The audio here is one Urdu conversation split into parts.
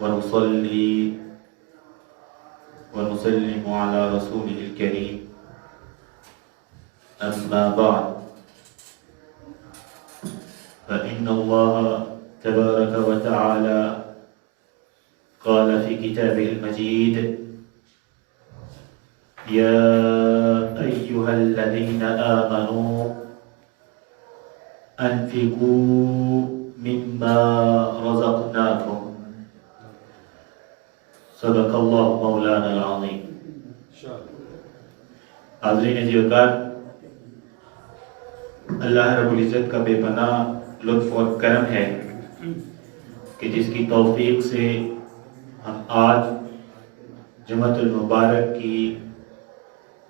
ونصلي ونسلم على رسوله الكريم أما بعد فإن الله تبارك وتعالى قال في كتابه المجيد يا أيها الذين آمنوا أنفقوا مما رزقناكم صدق اللہ مولانا العظیم. حاضرین عزیز، اللہ رب العزت کا بے پناہ لطف اور کرم ہے کہ جس کی توفیق سے ہم آج جمعۃ المبارک کی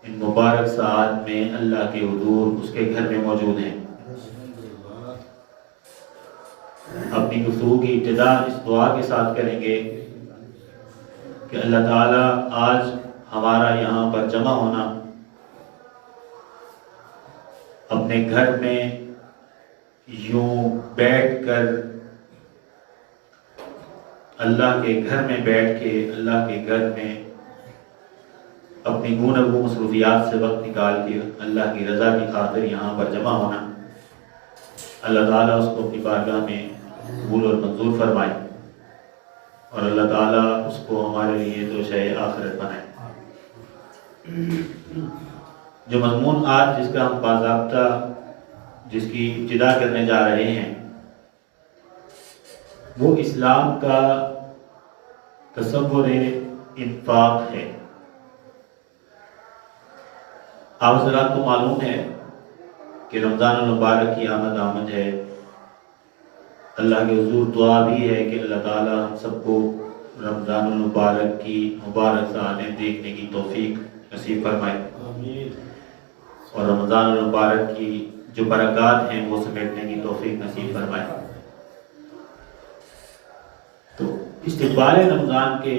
ان مبارک ساعات میں اللہ کے حضور اس کے گھر میں موجود ہیں. اپنی گفتگو کی ابتدا اس دعا کے ساتھ کریں گے کہ اللہ تعالیٰ آج ہمارا یہاں پر جمع ہونا اپنے گھر میں یوں بیٹھ کر اللہ کے گھر میں بیٹھ کے اللہ کے گھر میں اپنی گوناگوں مصروفیات سے وقت نکال کے اللہ کی رضا کی خاطر یہاں پر جمع ہونا، اللہ تعالیٰ اس کو اپنی بارگاہ میں قبول اور منظور فرمائے اور اللہ تعالیٰ اس کو ہمارے لیے تو شے آخرت بنائے. جو مضمون آج جس کا ہم باضابطہ جس کی ابتدا کرنے جا رہے ہیں وہ اسلام کا تصور انفاق ہے. آپ حضرات کو معلوم ہے کہ رمضان المبارک کی آمد ہے. اللہ کے حضور دعا بھی ہے کہ اللہ تعالیٰ ہم سب کو رمضان المبارک کی مبارک ساعتیں دیکھنے کی توفیق نصیب فرمائے اور رمضان المبارک کی جو برکات ہیں وہ سمیٹنے کی توفیق نصیب فرمائے. تو استقبال رمضان کے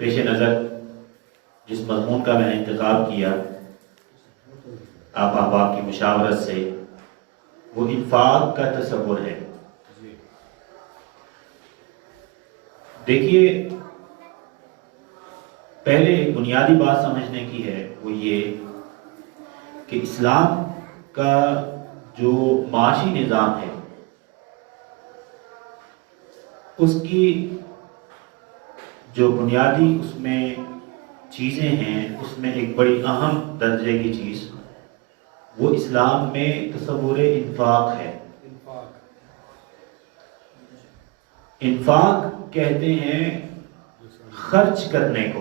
پیش نظر جس مضمون کا میں نے انتخاب کیا آپ احباب کی مشاورت سے وہ انفاق کا تصور ہے. دیکھیے، پہلے ایک بنیادی بات سمجھنے کی ہے، وہ یہ کہ اسلام کا جو معاشی نظام ہے اس کی جو بنیادی اس میں چیزیں ہیں اس میں ایک بڑی اہم درجے کی چیز وہ اسلام میں تصور انفاق ہے. انفاق کہتے ہیں خرچ کرنے کو.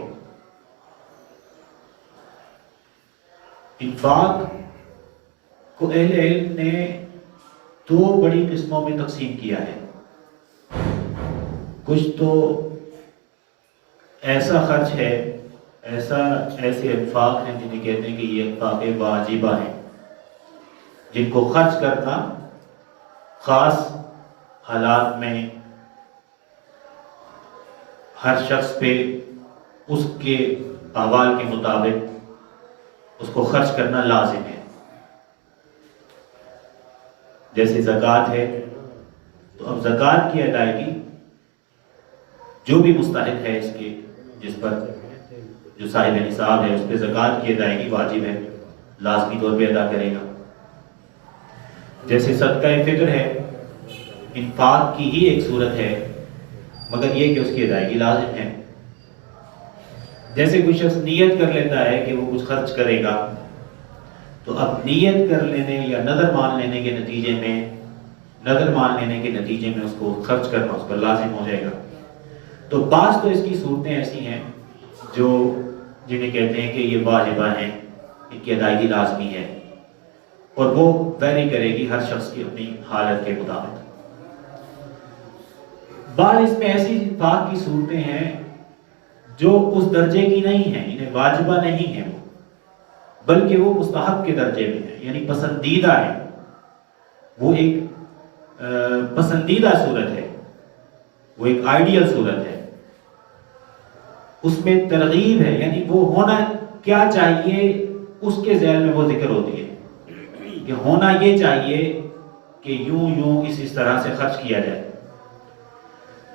انفاق کو اہل علم نے دو بڑی قسموں میں تقسیم کیا ہے. کچھ تو ایسا خرچ ہے، ایسے انفاق ہیں جنہیں کہتے ہیں کہ یہ انفاق واجبہ ہیں، جن کو خرچ کرنا خاص حالات میں ہر شخص پہ اس کے احوال کے مطابق اس کو خرچ کرنا لازم ہے. جیسے زکوٰۃ ہے تو اب زکوٰۃ کی ادائیگی جو بھی مستحق ہے اس کے جس پر جو صاحب نصاب ہے اس پہ زکوٰۃ کی ادائیگی واجب ہے، لازمی طور پہ ادا کرے گا. جیسے صدقہ فطر ہے انفاق کی ہی ایک صورت ہے مگر یہ کہ اس کی ادائیگی لازم ہے. جیسے کوئی شخص نیت کر لیتا ہے کہ وہ کچھ خرچ کرے گا تو اب نیت کر لینے یا نظر مان لینے کے نتیجے میں اس کو خرچ کرنا اس پر لازم ہو جائے گا. تو بعض تو اس کی صورتیں ایسی ہیں جو جنہیں کہتے ہیں کہ یہ واجبہ ہیں، ان کی ادائیگی لازمی ہے اور وہ ویری کرے گی ہر شخص کی اپنی حالت کے مطابق. بعض اس میں ایسی انفاق کی صورتیں ہیں جو اس درجے کی نہیں ہیں، انہیں واجبہ نہیں ہیں بلکہ وہ مستحب کے درجے میں ہیں، یعنی پسندیدہ ہیں. وہ ایک پسندیدہ صورت ہے، وہ ایک آئیڈیل صورت ہے. اس میں ترغیب ہے، یعنی وہ ہونا کیا چاہیے اس کے ذہن میں وہ ذکر ہوتی ہے کہ ہونا یہ چاہیے کہ یوں اس طرح سے خرچ کیا جائے.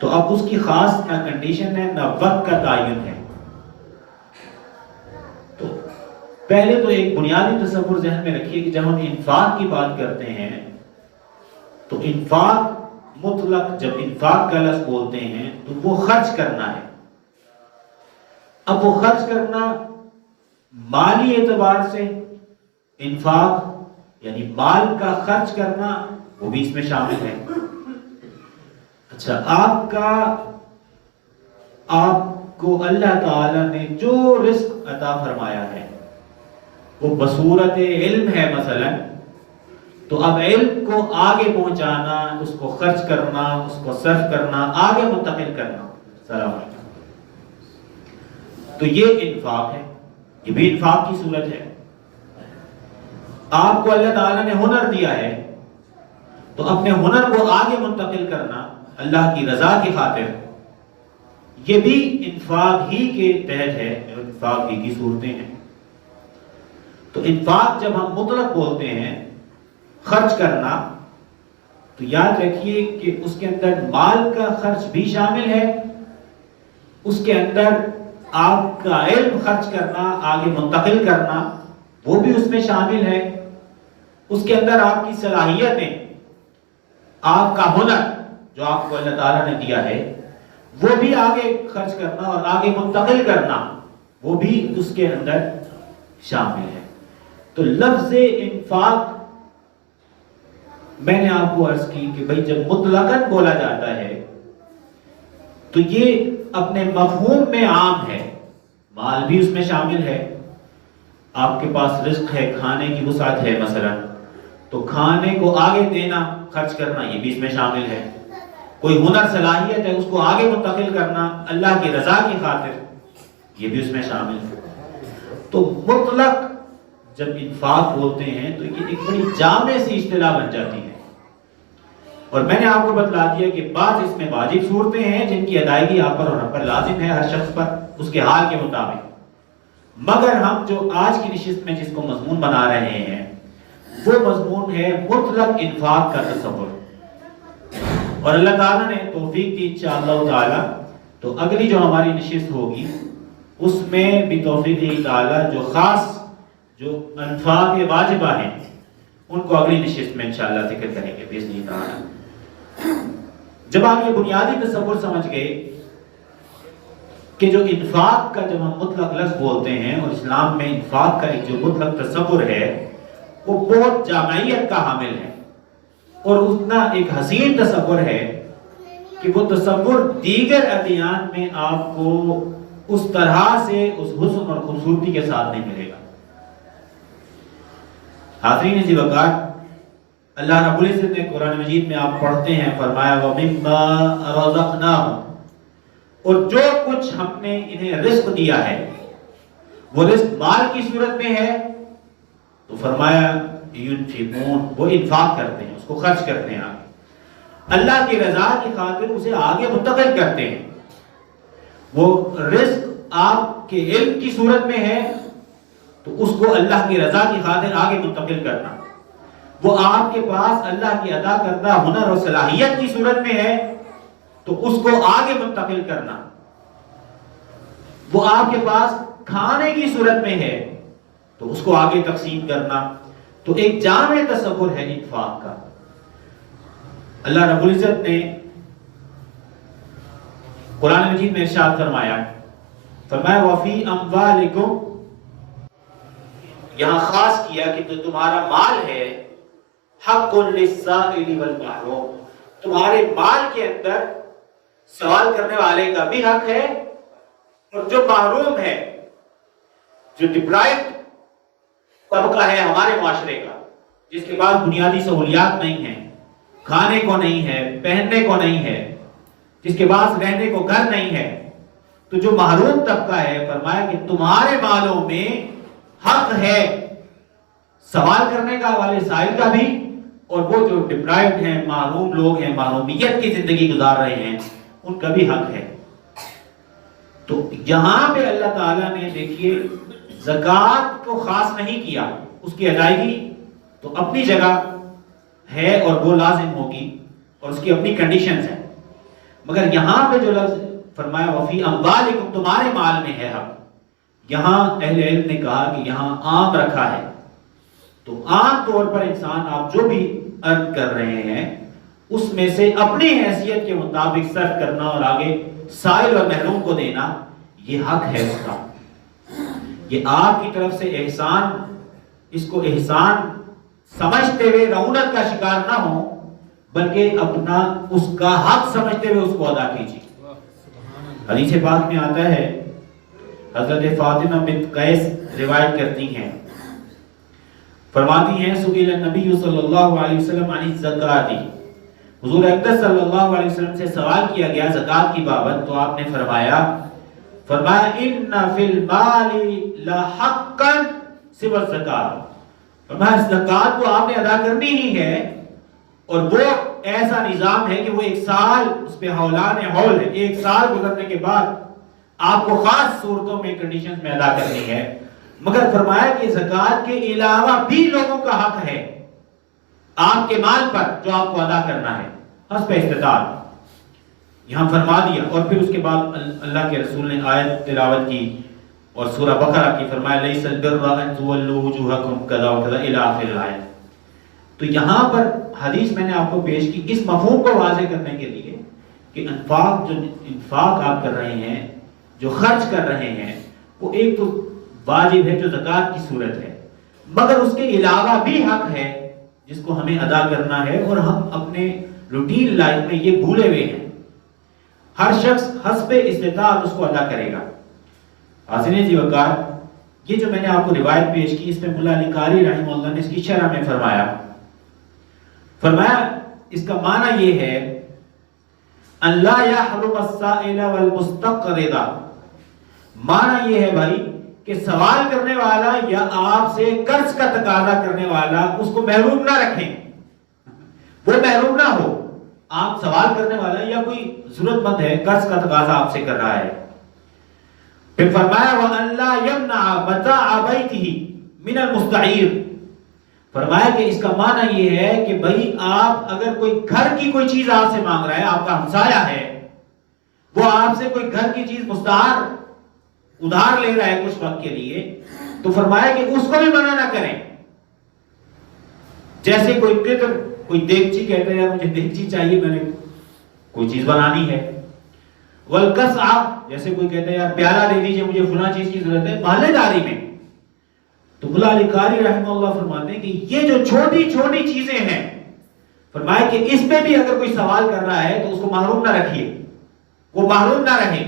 تو اب اس کی خاص نہ کنڈیشن ہے نہ وقت کا تعین ہے. تو پہلے تو ایک بنیادی تصور ذہن میں رکھیے کہ جب ہم انفاق کی بات کرتے ہیں تو انفاق مطلق، جب انفاق کا لفظ بولتے ہیں تو وہ خرچ کرنا ہے. اب وہ خرچ کرنا مالی اعتبار سے انفاق یعنی مال کا خرچ کرنا وہ بھی اس میں شامل ہے. اچھا، آپ کو اللہ تعالی نے جو رزق عطا فرمایا ہے وہ بصورت علم ہے مثلا، تو اب علم کو آگے پہنچانا، اس کو خرچ کرنا، اس کو صرف کرنا، آگے منتقل کرنا. السلام علیکم. تو یہ انفاق ہے، یہ بھی انفاق کی صورت ہے. آپ کو اللہ تعالیٰ نے ہنر دیا ہے تو اپنے ہنر کو آگے منتقل کرنا اللہ کی رضا کی خاطر، یہ بھی انفاق ہی کے تحت ہے، انفاق ہی کی صورتیں ہیں. تو انفاق جب ہم مطلق بولتے ہیں خرچ کرنا، تو یاد رکھیے کہ اس کے اندر مال کا خرچ بھی شامل ہے، اس کے اندر آپ کا علم خرچ کرنا، آگے منتقل کرنا وہ بھی اس میں شامل ہے، اس کے اندر آپ کی صلاحیتیں، آپ کا ہنر جو آپ کو اللہ تعالیٰ نے دیا ہے وہ بھی آگے خرچ کرنا اور آگے منتقل کرنا وہ بھی اس کے اندر شامل ہے. تو لفظ انفاق میں نے آپ کو عرض کی کہ بھئی جب مطلقاً بولا جاتا ہے تو یہ اپنے مفہوم میں عام ہے، مال بھی اس میں شامل ہے. آپ کے پاس رزق ہے، کھانے کی وسعت ہے مثلا، تو کھانے کو آگے دینا، خرچ کرنا یہ بھی اس میں شامل ہے. کوئی ہنر صلاحیت ہے، اس کو آگے منتقل کرنا اللہ کی رضا کی خاطر، یہ بھی اس میں شامل ہے. تو مطلق جب انفاق بولتے ہیں تو یہ ایک بڑی جامع سی اصطلاح بن جاتی ہے. اور میں نے آپ کو بتلا دیا کہ بعض اس میں واجب صورتیں ہیں جن کی ادائیگی آپ پر اور ہم پر لازم ہے، ہر شخص پر اس کے حال کے مطابق. مگر ہم جو آج کی نشست میں جس کو مضمون بنا رہے ہیں وہ مضمون ہے مطلق انفاق کا تصور. اور اللہ تعالیٰ نے توفیق دی انشاءاللہ تعالیٰ تو اگلی جو ہماری نشست ہوگی اس میں بھی توفیق تعالیٰ جو خاص جو انفاق واجبہ ہیں ان کو اگلی نشست میں انشاءاللہ ذکر کریں گے باذن اللہ تعالیٰ. جب آپ یہ بنیادی تصور سمجھ گئے کہ جو انفاق کا جب ہم مطلق لفظ بولتے ہیں اور اسلام میں انفاق کا ایک جو مطلق تصور ہے وہ بہت جامعیت کا حامل ہے اور اتنا ایک حسین تصور ہے کہ وہ تصور دیگر ادیان میں آپ کو اس طرح سے اس حسن اور خوبصورتی کے ساتھ نہیں ملے گا. حاضرین ذی وقار، اللہ رب العزت نے قرآن مجید میں آپ پڑھتے ہیں فرمایا وَمِمَّا رَزَقْنَاهُمْ، اور جو کچھ ہم نے انہیں رزق دیا ہے وہ رزق مال کی صورت میں ہے تو فرمایا يُنْفِقُونَ، وہ انفاق کرتے ہیں، اس کو خرچ کرتے ہیں، اللہ کی رضا کی خاطر اسے آگے منتقل کرتے ہیں. وہ رزق آپ کے علم کی صورت میں ہے تو اس کو اللہ کی رضا کی خاطر آگے منتقل کرنا. وہ آپ کے پاس اللہ کی عطا کردہ ہنر اور صلاحیت کی صورت میں ہے تو اس کو آگے منتقل کرنا. وہ آپ کے پاس کھانے کی صورت میں ہے تو اس کو آگے تقسیم کرنا. تو ایک جامع تصور ہے انفاق کا. اللہ رب العزت نے قرآن مجید میں ارشاد فرمایا وَفِي أَمْوَالِكُمْ، یہاں خاص کیا کہ جو تمہارا مال ہے حَقٌّ لِلسَّائِلِ وَالْمَحْرُومِ، تمہارے مال کے اندر سوال کرنے والے کا بھی حق ہے اور جو محروم ہے، جو ڈپرائیوڈ طبقہ ہے ہمارے معاشرے کا، جس کے پاس بنیادی سہولیات نہیں ہیں، کھانے کو نہیں ہے، پہننے کو نہیں ہے، جس کے پاس رہنے کو گھر نہیں ہے، تو جو محروم طبقہ ہے فرمایا کہ تمہارے مالوں میں حق ہے سوال کرنے کا والے سائل کا بھی، اور وہ جو ڈپرائیوڈ ہیں، محروم لوگ ہیں، محرومیت کی زندگی گزار رہے ہیں، ان کا بھی حق ہے. تو یہاں پہ اللہ تعالیٰ نے دیکھیے زکوٰۃ کو خاص نہیں کیا، اس کی ادائیگی تو اپنی جگہ ہے اور وہ لازم ہوگی اور اس کی اپنی کنڈیشنز ہیں، مگر یہاں پہ جو لفظ فرمایا وفی اموالکم تمہارے مال میں ہے حق، یہاں اہل علم نے کہا کہ یہاں عام رکھا ہے، تو عام طور پر انسان آپ جو بھی ارن کر رہے ہیں اس میں سے اپنی حیثیت کے مطابق صرف کرنا اور آگے سائل اور محروم کو دینا، یہ حق ہے اس کا۔ یہ آپ کی طرف سے احسان، اس کو احسان سمجھتے ہوئے رعونت کا شکار نہ ہو، بلکہ اپنا اس کا حق سمجھتے ہوئے اس کو ادا کیجیے۔ حدیث پاک میں آتا ہے، حضرت فاطمہ بنت قیس روایت کرتی ہیں، فرماتی ہیں سئل النبی صلی اللہ علیہ وسلم عن الزکاۃ، حضور اقدس صلی اللہ علیہ وسلم سے سوال کیا گیا زکوٰۃ کی بابت، تو آپ نے فرمایا ان فی المال لحقا سوى الزکاۃ، فرمایا زکوٰۃ تو آپ نے ادا کرنی ہی ہے، اور وہ ایسا نظام ہے کہ وہ ایک سال اس پہ ہولان ہول ہے، ایک سال گزرنے کے بعد آپ کو خاص صورتوں میں کنڈیشن میں ادا کرنی ہے، مگر فرمایا کہ زکوٰۃ کے علاوہ بھی لوگوں کا حق ہے آپ کے مال پر جو آپ کو ادا کرنا ہے حسب استطاعت، یہاں فرما دیا۔ اور پھر اس کے بعد اللہ کے رسول نے آیت تلاوت کی اور سورہ بقرہ کی، فرمایا لیس البر ان تولوا وجوہکم کذا وکذا الی آخر الآیت۔ تو یہاں پر حدیث میں نے آپ کو پیش کی اس مفہوم کو واضح کرنے کے لیے کہ انفاق آپ کر رہے ہیں، جو خرچ کر رہے ہیں، وہ ایک تو واجب ہے جو زکوٰۃ کی صورت ہے، مگر اس کے علاوہ بھی حق ہے جس کو ہمیں ادا کرنا ہے، اور ہم اپنے روٹین لائف میں یہ بھولے ہوئے ہیں۔ ہر شخص حسب استطاعت اس کو ادا کرے گا۔ حاضرین جی وقار، یہ جو میں نے آپ کو روایت پیش کی، اس میں ملا علی قاری رحمہ اللہ نے اس کی شرح میں فرمایا اس کا معنی یہ ہے ان لا یحرم السائل والمستقرض، معنی یہ ہے بھائی کہ سوال کرنے والا یا آپ سے قرض کا تقاضا کرنے والا اس کو محروم نہ رکھیں، وہ محروم نہ ہو۔ آپ سوال کرنے والا یا کوئی ضرورت مند ہے، قرض کا تقاضا آپ سے کر رہا ہے، پھر فرمایا وَأَن لَا يَمْنَعَ مَتَاعَ بَيْتِهِ مِنَ الْمُسْتَعِيرِ، فرمایا کہ اس کا معنی یہ ہے کہ بھائی آپ اگر کوئی گھر کی کوئی چیز آپ سے مانگ رہا ہے، آپ کا ہمسایہ ہے، وہ آپ سے کوئی گھر کی چیز مستعار ادھار لے رہا ہے کچھ وقت کے لیے، تو فرمایا کہ اس کو بھی منع نہ کریں۔ جیسے کوئی قدر، کوئی دیگچی کہتا ہے یار مجھے دیگچی چاہیے، میں نے کوئی چیز بنانی ہے، والکسع، جیسے کوئی کہتا ہے یار پیالہ دے دیجئے مجھے فلاں چیز کی ضرورت ہے محلے داری میں، تو ملا علی قاری رحمہ اللہ فرماتے ہیں کہ یہ جو چھوٹی چھوٹی چیزیں ہیں، فرمایا کہ اس پہ بھی اگر کوئی سوال کر رہا ہے تو اس کو محروم نہ رکھیے، وہ محروم نہ رہے۔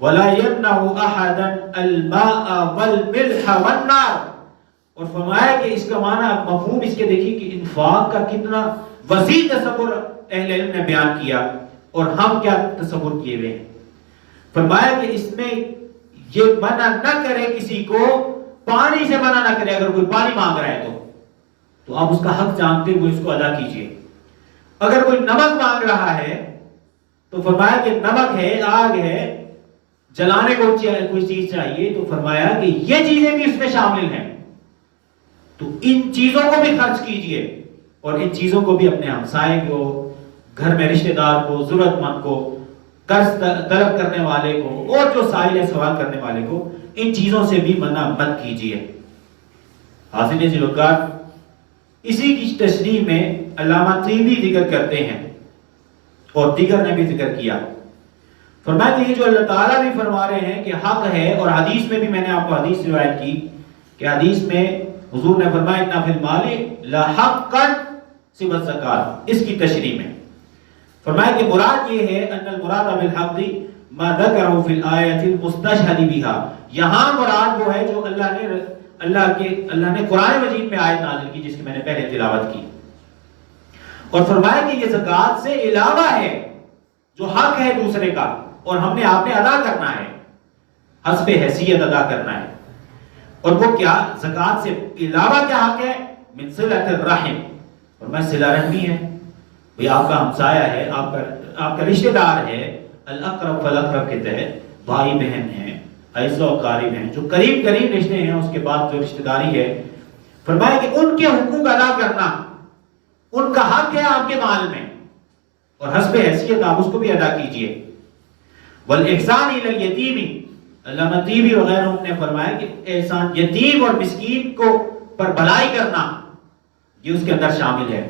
وَلَا يَمْنَعُ أَحَدًا الْمَاءَ وَالْمِلْحَ وَالنَّارِ، اور فرمایا کہ اس کا معنی مفہوم اس کے دیکھیں کہ انفاق کا کتنا وسیع تصور اہل علم نے بیان کیا اور ہم کیا تصور کیے ہوئے ہیں۔ فرمایا کہ اس میں یہ منع نہ کرے کسی کو، پانی سے منع نہ کرے، اگر کوئی پانی مانگ رہا ہے تو آپ اس کا حق جانتے ہوئے اس کو ادا کیجئے۔ اگر کوئی نمک مانگ رہا ہے تو فرمایا کہ نمک ہے، آگ ہے، جلانے کو کوئی چیز چاہیے، تو فرمایا کہ یہ چیزیں بھی اس میں شامل ہیں، تو ان چیزوں کو بھی خرچ کیجئے، اور ان چیزوں کو بھی اپنے ہمسائے کو، گھر میں رشتہ دار کو، ضرورت مند کو، قرض طلب کرنے والے کو، اور جو سائل ہے سوال کرنے والے کو، ان چیزوں سے بھی منع مت کیجئے۔ حاضرین جی وقار، اسی کی تشریح میں علامہ طیبی ذکر کرتے ہیں اور دیگر نے بھی ذکر کیا، فرمایا کہ یہ جو اللہ تعالیٰ بھی فرما رہے ہیں کہ حق ہے، اور حدیث میں بھی میں نے آپ کو حدیث روایت کی کہ حدیث میں حضور نے فرمایا اِنَّ فِي الْمَالِ لَحَقًّا سِوَى الزَّكَاةِ، اس کی تشریح میں فرمایا کہ مراد یہ ہے ان المراد بالحق ما ذکرہ فی الآیت المستشہد بها، یہاں مراد وہ ہے جو اللہ نے قرآن مجید میں آیت نازل کی جس کی میں نے پہلے تلاوت کی، اور فرمایا کہ یہ زکوٰۃ سے علاوہ ہے جو حق ہے دوسرے کا، اور ہم نے آپ نے ادا کرنا ہے، حسب حیثیت ادا کرنا ہے۔ اور وہ کیا؟ زکوٰۃ سے علاوہ کیا حق ہے؟ من صلۃ الرحم، اور میں صلہ رحمی ہے، بھئی آپ کا ہمسایہ ہے، آپ کا رشتہ دار ہے، الاقرب فالاقرب کے تحت بھائی بہن ہیں، اعزا و اقارب ہیں، جو قریب رشتے ہیں، اس کے بعد جو رشتہ داری ہے، فرمایا کہ ان کے حقوق ادا کرنا، ان کا حق ہے آپ کے مال میں، اور حسب حیثیت آپ اس کو بھی ادا کیجئے. والاحسان الی الیتیم، علامہ طیبی وغیرہ نے فرمایا کہ احسان یتیم اور مسکین کو پر بھلائی کرنا یہ اس کے اندر شامل ہے.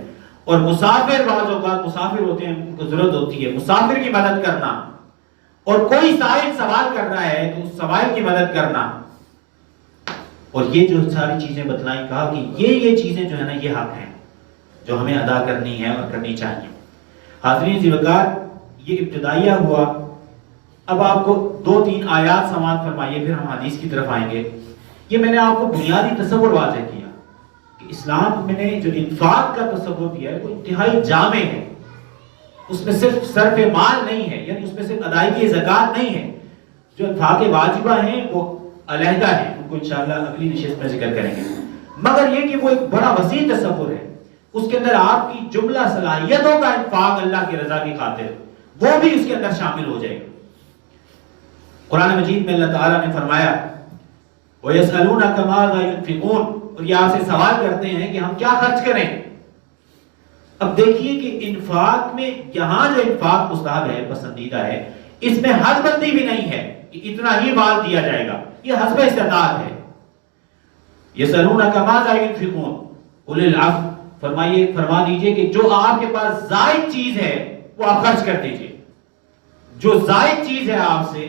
اور مسافر، بعض اوقات مسافر ہوتے ہیں ان کو ضرورت ہوتی ہے، مسافر کی مدد کرنا، اور کوئی سائل سوال کر رہا ہے تو اس سوال کی مدد کرنا. اور یہ جو ساری چیزیں بتلائیں، کہا کہ یہ چیزیں جو ہے نا یہ حق ہیں جو ہمیں ادا کرنی ہے اور کرنی چاہیے. حاضرین ذی وقار، یہ ابتدائیہ ہوا. اب آپ کو 2-3 آیات سماعت فرمائیے، پھر ہم حدیث کی طرف آئیں گے. یہ میں نے آپ کو بنیادی تصور واضح کیا کہ اسلام میں نے جو انفاق کا تصور دیا ہے وہ انتہائی جامع ہے. اس میں صرف صرف مال نہیں ہے، یعنی اس میں صرف ادائیگی زکوٰۃ نہیں ہے. جو انفاق واجبہ ہیں وہ علیحدہ ہیں، ان کو انشاءاللہ اگلی نشست میں ذکر کریں گے. مگر یہ کہ وہ ایک بڑا وسیع تصور ہے، اس کے اندر آپ کی جملہ صلاحیتوں کا انفاق اللہ کی رضا کی خاطر وہ بھی اس کے اندر شامل ہو جائے گا. قرآن مجید میں اللہ تعالیٰ نے فرمایا وَيَسْأَلُونَكَ مَاذَا يُنْفِقُونَ، اور یہ آپ سے سوال کرتے ہیں کہ ہم کیا خرچ کریں. اب دیکھیے کہ انفاق میں یہاں جو انفاق مستحب ہے، پسندیدہ ہے، اس میں حد بندی بھی نہیں ہے کہ اتنا ہی مال دیا جائے گا، یہ حسب استطاعت ہے. يَسْأَلُونَكَ مَاذَا يُنْفِقُونَ قُلِ الْعَفْوَ، فرمائیے، فرما دیجئے کہ جو آپ کے پاس زائد چیز ہے وہ آپ خرچ کر دیجئے. جو زائد چیز ہے آپ سے،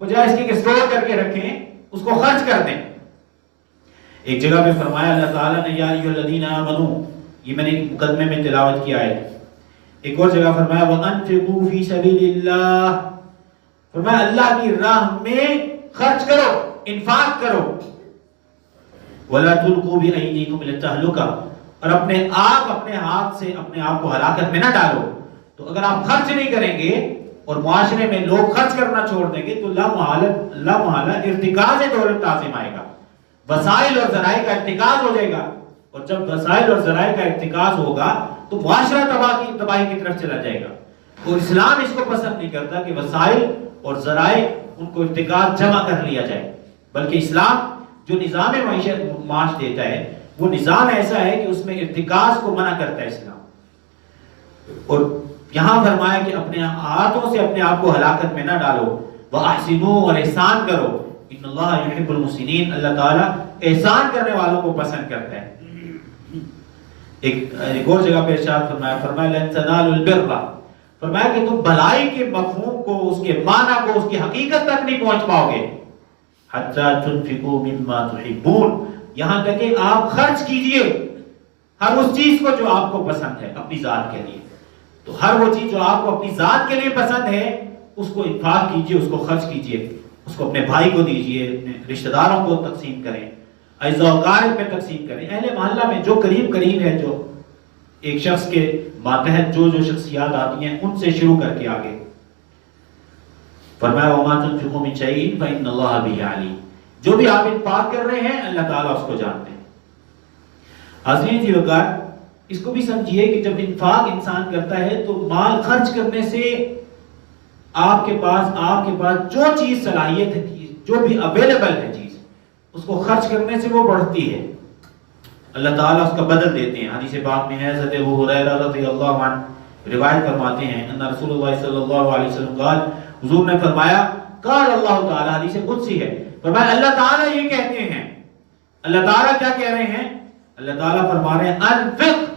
بجائے اس کے کہ سٹور کر کے رکھیں، اس کو خرچ کر دیں. ایک جگہ پہ فرمایا اللہ تعالیٰ نے یا ایھا الذین آمنوا، یہ میں نے ایک مقدمے میں تلاوت کیا ہے. ایک اور جگہ فرمایا وَأَنفِقُوا فِي سَبِيلِ اللَّهِ، فرمایا اللہ کی راہ میں خرچ کرو، انفاق کرو. وَلَا تُلْقُوا بِأَيْدِيكُمْ إِلَى التَّهْلُكَةِ، اور اپنے ہاتھ سے اپنے آپ کو ہلاکت میں نہ ڈالو. تو اگر آپ خرچ نہیں کریں گے اور معاشرے میں لوگ خرچ کرنا چھوڑ دیں گے تو لا محالہ ارتکاز دولت لازم آئے گا، وسائل اور ذرائع کا ارتکاز ہو جائے گا. اور جب وسائل اور ذرائع کا ارتکاز ہوگا تو معاشرہ تباہی کی طرف چلا جائے گا. اور اسلام اس کو پسند نہیں کرتا کہ وسائل اور ذرائع ان کو ارتکاز جمع کر لیا جائے، بلکہ اسلام جو نظام معیشت معاش دیتا ہے وہ نظام ایسا ہے کہ اس میں ارتکاز کو منع کرتا ہے اسلام. اور یہاں فرمایا کہ اپنے ہاتھوں سے اپنے آپ کو ہلاکت میں نہ ڈالو. وَأَحْسِنُوا، اور احسان کرو. إِنَّ اللَّهَ يُحِبُّ الْمُحْسِنِينَ، اللہ تعالیٰ احسان کرنے والوں کو پسند کرتا ہے. ایک اور جگہ پہ ارشاد فرمایا لَن تَنَالُوا الْبِرَّ، فرمایا کہ تم بھلائی کے مفہوم کو، اس کے معنی کو، اس کی حقیقت تک نہیں پہنچ پاؤ گے حَتَّى تُنْفِقُوا مِمَّا تُحِبُّونَ، یہاں تک کہ آپ خرچ کیجئے ہر اس چیز کو جو آپ کو پسند ہے اپنی ذات کے لیے. تو ہر وہ چیز جو آپ کو اپنی ذات کے لیے پسند ہے اس کو انفاق کیجئے، اس کو خرچ کیجئے، اس کو اپنے بھائی کو دیجئے، اپنے رشتہ داروں کو تقسیم کریں، اعزاء و اقارب میں تقسیم کریں، اہل محلہ میں جو قریب ہے، جو ایک شخص کے ماتحت جو شخصیات آتی ہیں ان سے شروع کر کے آگے. فرمایا وَمَا تُنْفِقُوا مِنْ شَيْءٍ فَإِنَّ اللَّهَ بِهِ عَلِيمٌ، جو بھی آپ انفاق کر رہے ہیں اللہ تعالیٰ اس کو جانتے ہیں. حاضرین ذی وقار، اس کو بھی سمجھیے کہ جب انفاق انسان کرتا ہے تو مال خرچ کرنے سے آپ کے پاس جو چیز صلاحیت ہے، جو بھی اویلیبل ہے چیز، اس کو خرچ کرنے سے وہ بڑھتی ہے. اللہ تعالیٰ اس کا بدل دیتے ہیں. حدیث پاک میں ہے، حضرت ابو ہریرہ رضی اللہ عنہ روایت فرماتے ہیں ان رسول اللہ صلی اللہ علیہ وسلم قال، حضور نے فرمایا قال اللہ تعالیٰ، حدیث قدسی ہے، فرمایا اللہ تعالیٰ یہ کہتے ہیں. اللہ تعالیٰ کیا کہہ رہے ہیں؟ اللہ تعالیٰ فرما رہے ہیں انفق،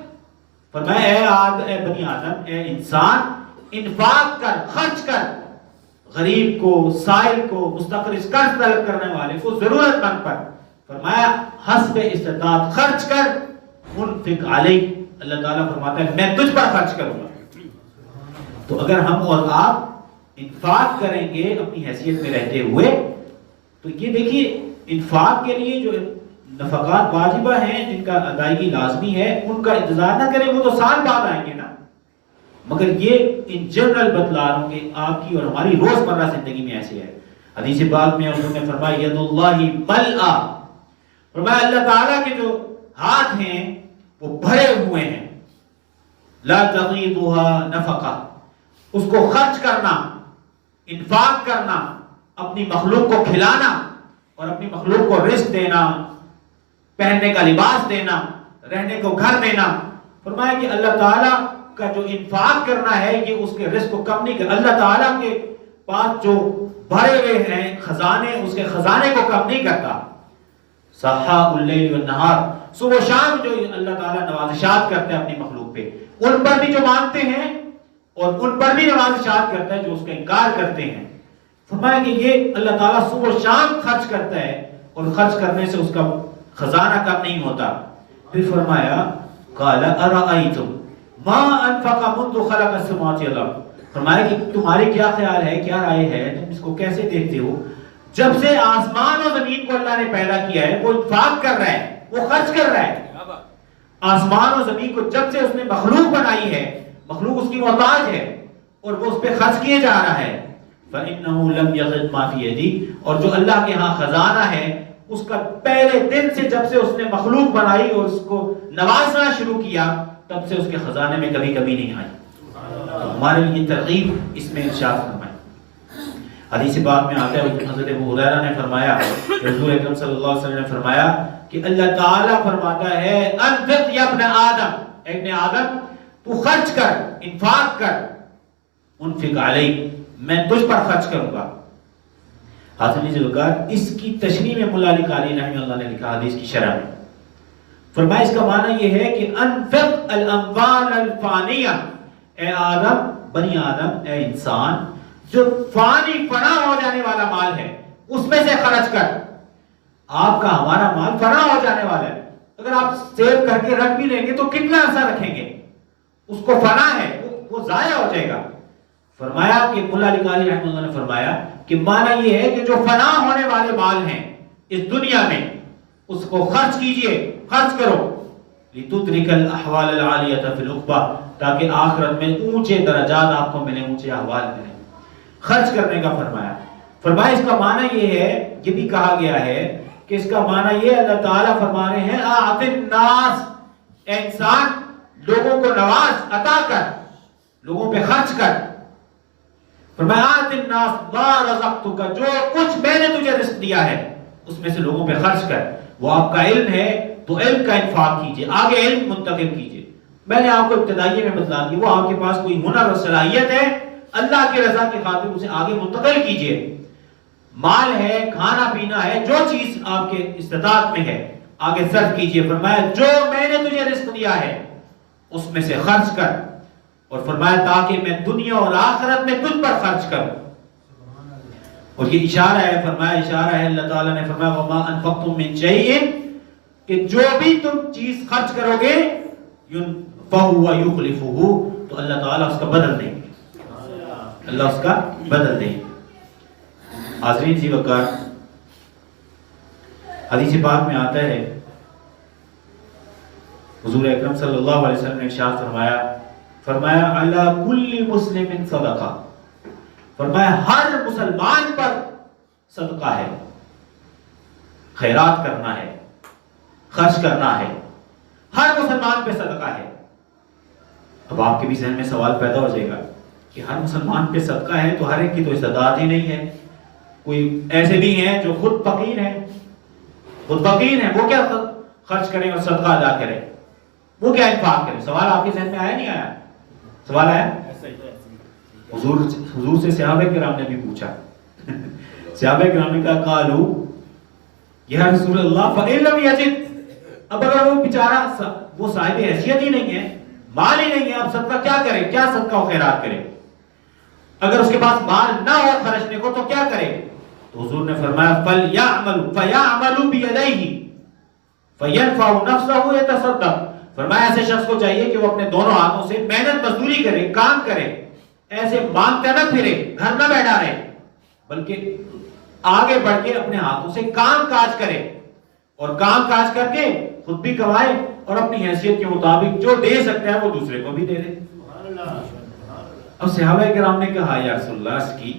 فرمایا اے بنی آدم، اے انسان، انفاق کر، خرچ کر، غریب کو، سائل کو، مستقرض قرض طلب کرنے والے کو، ضرورت مند پر، فرمایا حسب استطاعت خرچ کر. انفق علیک، اللہ تعالیٰ فرماتا ہے میں تجھ پر خرچ کروں گا. تو اگر ہم اور آپ انفاق کریں گے اپنی حیثیت میں رہتے ہوئے تو یہ دیکھیے انفاق کے لیے جو نفقات واجبہ ہیں جن کا ادائیگی لازمی ہے ان کا انتظار نہ کریں، وہ تو سال بعد آئیں گے نا. مگر یہ ان جنرل بتلا رہا ہوں کہ آپ کی اور ہماری روزمرہ زندگی میں ایسے ہے. حدیث پاک میں انہوں نے فرمایا ید اللہ ملآ، فرمایا اللہ تعالیٰ کے جو ہاتھ ہیں وہ بھرے ہوئے ہیں. لا تغیضها نفقہ، اس کو خرچ کرنا، انفاق کرنا، اپنی مخلوق کو کھلانا اور اپنی مخلوق کو رزق دینا، پہننے کا لباس دینا، رہنے کو گھر دینا. فرمایا کہ اللہ تعالیٰ کا جو انفاق کرنا ہے یہ اس کے رزق کو کم نہیں کرتا. اللہ تعالیٰ کے پاس جو بھرے ہوئے ہیں خزانے, اس کے خزانے کو کم نہیں کرتا. سحاء اللیل والنہار, صبح و شام جو اللہ تعالیٰ نوازشات کرتے ہیں اپنی مخلوق پہ, ان پر بھی جو مانتے ہیں اور ان پر بھی نوازشات کرتا ہے جو اس کا انکار کرتے ہیں. فرمایا کہ یہ اللہ تعالیٰ صبح و شام خرچ کرتا ہے اور خرچ کرنے سے اس کا خزانہ کم نہیں ہوتا. پھر فرمایا قال ارأیتم ما انفق منذ خلق السماوات والارض, فرمایا کہ تمہاری کیا خیال ہے, کیا رائے ہے, تم اس کو کیسے دیکھتے ہو جب سے آسمان اور زمین کو اللہ نے پیدا کیا ہے وہ انفاق کر رہا ہے, وہ خرچ کر رہا ہے. آسمان اور زمین کو جب سے اس نے مخلوق بنائی ہے, مخلوق اس کی محتاج ہے اور وہ اس پہ خرچ کیے جا رہا ہے. فَإِنَّهُ لَمْ يَغِدْ مَا فِي يَدِي, اور جو اللہ کے ہاں خزانہ ہے اس کا پہلے دن سے جب سے اس نے مخلوق بنائی اور اس کو نوازنا شروع کیا تب سے اس کے خزانے میں کبھی کبھی نہیں آئی. تو ہمارے لیے ترغیب اس میں ارشاد فرمائے. حدیث پاک میں آتا ہے حضرت ابو ہریرہ نے فرمایا, حضور اکرم صلی اللہ علیہ وسلم نے فرمایا کہ اللہ تعالیٰ فرماتا ہے انفق یا ابن آدم, اے ابن آدم تو خرچ کر, انفاق کر, انفق علیک, میں تجھ پر خرچ کروں گا. حاضرین ذوالفقار, اس کی تشریح میں مولا علی قاری رحمہ اللہ نے لکھا حدیث کی شرح میں, فرمایا اس کا معنی یہ ہے کہ انفق الاموال الفانیہ, اے آدم, بنی آدم, اے انسان, جو فانی فنا ہو جانے والا مال ہے اس میں سے خرچ کر. آپ کا ہمارا مال فنا ہو جانے والا ہے, اگر آپ سیو کر کے رکھ بھی لیں گے تو کتنا عرصہ رکھیں گے, اس کو فنا ہے, وہ ضائع ہو جائے گا. فرمایا کہ مولا علی قاری رحمہ اللہ نے فرمایا کہ معنی یہ ہے کہ جو فنا ہونے والے مال ہیں اس دنیا میں اس کو خرچ کیجئے, خرچ کرو. لِتُدْرِكَ الْأَحْوَالَ الْعَالِيَةَ فِي الْعُقْبَةِ, تاکہ آخرت میں اونچے درجات آپ کو ملیں, اونچے احوال ملیں. خرچ کرنے کا فرمایا. فرمایا اس کا معنی یہ ہے, یہ بھی کہا گیا ہے کہ اس کا معنی یہ اللہ تعالیٰ فرما رہے ہیں اعط الناس, اے انسان لوگوں کو نواز, عطا کر, لوگوں پہ خرچ کر. فرمایا اعط الناس ما رزقتک, جو کچھ میں نے تجھے رزق دیا ہے اس میں سے لوگوں پہ خرچ کر. وہ آپ کا علم ہے تو علم کا انفاق کیجئے, آگے علم منتقل کیجئے. میں نے آپ کو ابتدائیے میں بتلا دیا, وہ آپ کے پاس کوئی ہنر اور صلاحیت ہے, اللہ کی رضا کی خاطر اسے آگے منتقل کیجئے. مال ہے, کھانا پینا ہے, جو چیز آپ کے استطاعت میں ہے آگے صرف کیجئے. فرمایا جو میں نے تجھے رزق دیا ہے اس میں سے خرچ کر, اور فرمایا تاکہ میں دنیا اور آخرت میں تجھ پر خرچ کروں. اور یہ اشارہ ہے, فرمایا اشارہ ہے, اللہ تعالیٰ نے فرمایا وَمَا أَنفَقْتُم مِّن شَيْءٍ, کہ جو بھی تم چیز خرچ کرو گے فَهُوَ يُخْلِفُهُ, تو اللہ تعالیٰ اس کا بدل دیں گے, اللہ اس کا بدل دیں گے. حاضرین ذی وقار, حدیث پاک میں آتا ہے حضور اکرم صلی اللہ علیہ وسلم نے ارشاد فرمایا, فرمایا علی کل مسلم صدقہ, فرمایا ہر مسلمان پر صدقہ ہے, خیرات کرنا ہے, خرچ کرنا ہے, ہر مسلمان پہ صدقہ ہے. اب آپ کے بھی ذہن میں سوال پیدا ہو جائے گا کہ ہر مسلمان پہ صدقہ ہے تو ہر ایک کی تو استطاعت ہی نہیں ہے. کوئی ایسے بھی ہیں جو خود فقیر ہیں, وہ کیا خرچ کریں اور صدقہ ادا کریں, وہ کیا انفاق کریں. سوال آپ کے ذہن میں آیا نہیں آیا؟ سوال آیا. حضور سے صحابہ کرام نے بھی پوچھا, صحابہ کرام نے کہا قالو یا رسول اللہ فإن لم یجد, اب اگر وہ بیچارہ وہ صاحب حیثیت ہی نہیں ہے, مال ہی نہیں ہے, اب صدقہ کیا کرے, کیا صدقہ و خیرات کرے. اگر اس کے پاس مال نہ ہو خرچنے کو تو کیا کرے. تو حضور نے فرمایا فَيَعْمَلُ بِيَدَيْهِ فَيَنْفَعُ نَفْسَهُ يَتَصَدَّقُ, فرمایا ایسے شخص کو چاہیے کہ وہ اپنے دونوں ہاتھوں سے محنت مزدوری کرے, کام کرے, ایسے مانگتا نہ پھرے, گھر نہ بیٹھا رہے, بلکہ آگے بڑھ کے اپنے ہاتھوں سے کام کاج کرے, اور کام کاج کر کے خود بھی کمائے اور اپنی حیثیت کے مطابق جو دے سکتا ہے وہ دوسرے کو بھی دے دے. اب صحابہ کرام نے کہا یا رسول اللہ اس کی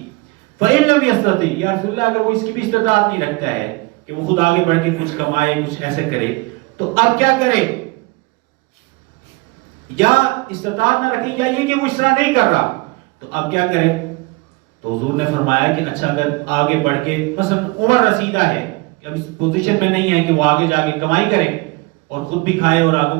فَإِن لَمْ يَسْتَطِعْ, یا رسول اللہ اگر وہ اس کی بھی استطاعت نہیں رکھتا ہے کہ وہ خود آگے بڑھ کے کچھ کمائے, کچھ ایسے کرے, تو اب کیا کرے. یا استطاعت نہ رکھے یا یہ کہ وہ اس طرح نہیں کر رہا, تو اب کیا کرے. تو حضور نے فرمایا کہ اچھا اگر آگے بڑھ کے مثلا عمر رسیدہ ہے, اب اس پوزیشن میں نہیں ہے کہ وہ آگے جا کے کمائی کرے اور خود بھی کھائے اور آگے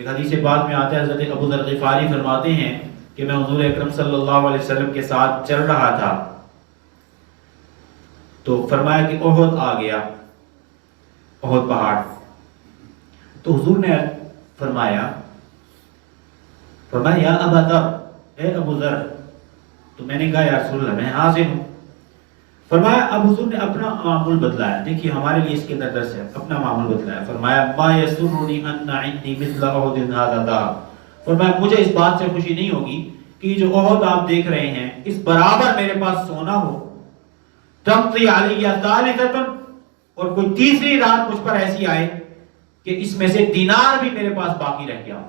ایک حدیث پاک میں آتا ہے حضرت ابو ذر غفاری فرماتے ہیں کہ میں حضور اکرم صلی اللہ علیہ وسلم کے ساتھ چل رہا تھا تو فرمایا کہ احد آ گیا، احد پہاڑ. تو حضور نے فرمایا یا ابا ذر، اے ابو ذر. تو میں نے کہا یا رسول اللہ میں حاضر ہوں. فرمایا اب حضور نے اپنا معمول بدلایا. دیکھیے ہمارے لیے اس کے اندر درس ہے، اپنا معمول بدلایا. فرمایا ما یسرنی ان عندی مثل احد هذا ذهب. فرمایا مجھے اس بات سے خوشی نہیں ہوگی کہ جو احد آپ دیکھ رہے ہیں اس برابر میرے پاس سونا ہو. تمطی علی ثالثۃ، اور کوئی تیسری رات مجھ پر ایسی آئے کہ اس میں سے دینار بھی میرے پاس باقی رہ گیا ہو.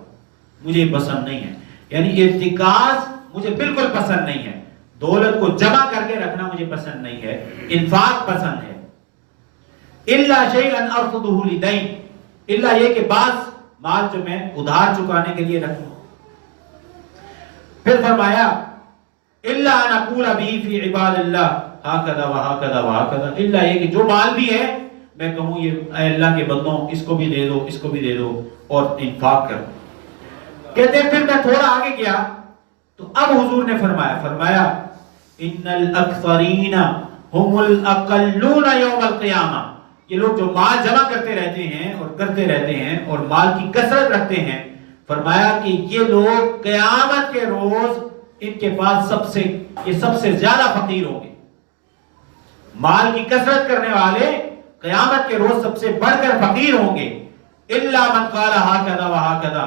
مجھے پسند نہیں ہے. یعنی ارتکاز مجھے بالکل پسند نہیں ہے. دولت کو جمع کر کے رکھنا مجھے پسند نہیں ہے، انفاق پسند ہے. الا شیئا ارصده لدین، الا یہ کہ بعض مال جو میں ادھار چکانے کے لیے رکھوں. پھر فرمایا الا ان اقول به فی عباد اللہ ہکذا وہکذا وہکذا، الا یہ کہ جو مال بھی ہے میں کہوں یہ اے اللہ کے بندوں اس کو بھی دے دو، اس کو بھی دے دو اور انفاق کرو. کہتے ہیں پھر میں تھوڑا آگے گیا تو اب حضور نے فرمایا ان الاکثرین هم الاقلون یوم القیامہ. یہ لوگ جو مال جمع کرتے رہتے ہیں اور کرتے رہتے ہیں اور مال کی کثرت رکھتے ہیں، فرمایا کہ یہ لوگ قیامت کے روز ان کے پاس سب سے زیادہ فقیر ہوں گے. مال کی کثرت کرنے والے قیامت کے روز سب سے بڑھ کر فقیر ہوں گے. الا من قال هكذا وهكذا،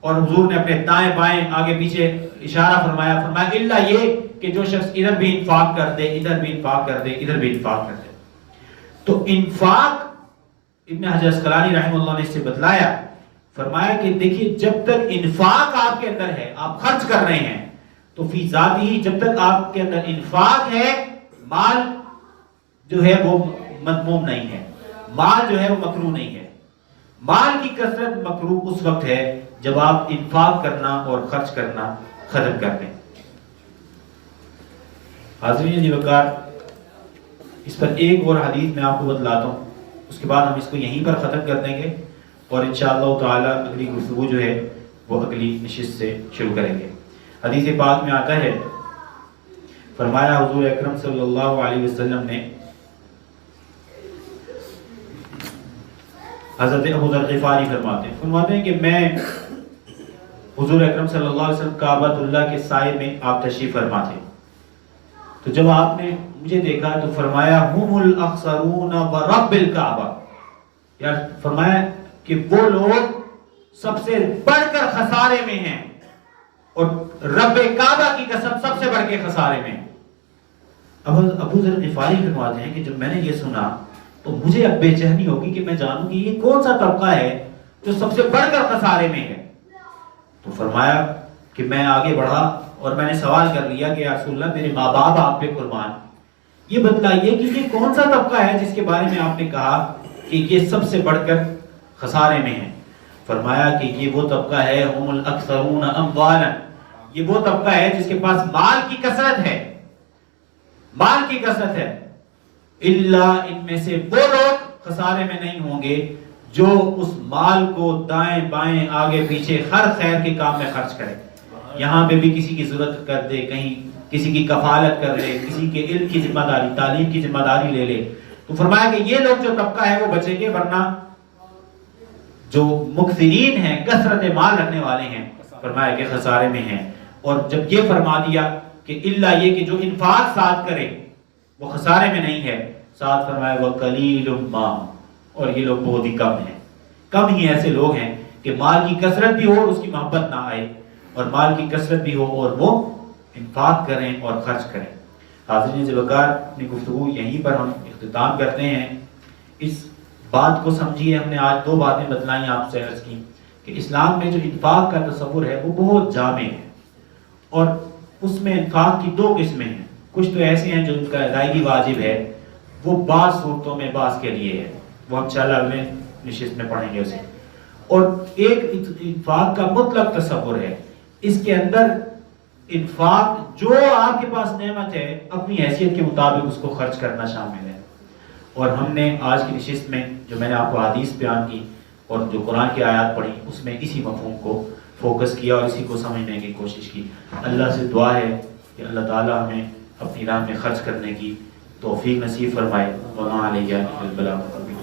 اور حضور نے اپنے دائیں بائیں آگے پیچھے اشارہ فرمایا الا یہ کہ جو شخص ادھر بھی انفاق کر دے، ادھر بھی انفاق کر دے، ادھر بھی انفاق کر دے. تو انفاق ابن حجر اسقلانی رحمہ اللہ نے اس سے بتلایا. فرمایا کہ دیکھیے جب تک انفاق آپ کے اندر ہے، آپ خرچ کر رہے ہیں، تو فی ذاتی ہی جب تک آپ کے اندر انفاق ہے، مال جو ہے وہ مذموم نہیں ہے، مال جو ہے وہ مکروہ نہیں ہے. مال کی کثرت مکروہ اس وقت ہے جب آپ انفاق کرنا اور خرچ کرنا ختم کر دیں. حاضرین جی وقار، اس پر ایک اور حدیث میں آپ کو بتلاتا ہوں، اس کے بعد ہم اس کو یہیں پر ختم کر دیں گے اور انشاءاللہ تعالی اگلی گفتگو جو ہے وہ اگلی نشست سے شروع کریں گے. حدیث پاک میں آتا ہے، فرمایا حضور اکرم صلی اللہ علیہ وسلم نے، حضرت ابو ذر غفاری فرماتے ہیں کہ میں حضور اکرم صلی اللہ علیہ وسلم کعبۃ اللہ کے سائے میں آپ تشریف فرما تھے. تو جب آپ نے مجھے دیکھا تو فرمایا ہم الاخسرون ورب الکعبہ، یا فرمایا کہ وہ لوگ سب سے بڑھ کر خسارے میں ہیں اور رب کعبہ کی قسم سب سے بڑھ کے خسارے میں. ابو ذر غفاری فرماتے ہیں کہ جب میں نے یہ سنا تو مجھے اب بے چینی ہوگی کہ میں جانوں کہ یہ کون سا طبقہ ہے جو سب سے بڑھ کر خسارے میں ہے. تو فرمایا کہ میں آگے بڑھا اور میں نے سوال کر لیا کہ یا رسول اللہ میرے ماں باپ آپ پہ قربان، یہ بتلائیے کہ یہ کون سا طبقہ ہے جس کے بارے میں آپ نے کہا کہ یہ سب سے بڑھ کر خسارے میں ہے. فرمایا کہ یہ وہ طبقہ ہے ہم الاکثرون اموالا، یہ وہ طبقہ ہے جس کے پاس مال کی کثرت ہے، مال کی کثرت ہے. الا ان میں سے وہ لوگ خسارے میں نہیں ہوں گے جو اس مال کو دائیں بائیں آگے پیچھے ہر خیر کے کام میں خرچ کرے. یہاں پہ بھی کسی کی ضرورت کر دے، کہیں کسی کی کفالت کر لے، کسی کے علم کی ذمہ داری، تعلیم کی ذمہ داری لے لے. تو فرمایا کہ یہ لوگ جو طبقہ ہے وہ بچیں گے، ورنہ جو مکثرین ہیں، کثرت مال رکھنے والے ہیں، فرمایا کہ خسارے میں ہیں. اور جب یہ فرما دیا کہ الا یہ کہ جو انفاق ساتھ کرے وہ خسارے میں نہیں ہے، ساتھ فرمایا وَقَلِيلٌ مَا، اور یہ لوگ بہت ہی کم ہیں. کم ہی ایسے لوگ ہیں کہ مال کی کثرت بھی ہو اور اس کی محبت نہ آئے، اور مال کی کثرت بھی ہو اور وہ انفاق کریں اور خرچ کریں. حاضرین ذوالوقار، اپنی گفتگو یہیں پر ہم اختتام کرتے ہیں. اس بات کو سمجھیے، ہم نے آج دو باتیں بتلائیں آپ سے عرض کی کہ اسلام میں جو انفاق کا تصور ہے وہ بہت جامع ہے، اور اس میں انفاق کی دو قسمیں ہیں. کچھ تو ایسے ہیں جو ان کا ادائیگی واجب ہے، وہ بعض صورتوں میں بعض کے لیے ہے، وہ ہم انشاءاللہ اگلے نشست میں پڑھیں گے اسے. اور ایک انفاق کا مطلق تصور ہے، اس کے اندر انفاق جو آپ کے پاس نعمت ہے اپنی حیثیت کے مطابق اس کو خرچ کرنا شامل ہے. اور ہم نے آج کی نشست میں جو میں نے آپ کو حدیث بیان کی اور جو قرآن کی آیات پڑھی اس میں اسی مفہوم کو فوکس کیا اور اسی کو سمجھنے کی کوشش کی۔ اللہ سے دعا ہے کہ اللہ تعالیٰ ہمیں اپنی راہ میں خرچ کرنے کی توفیق نصیب فرمائے۔ وما علیہ الا البلاغ۔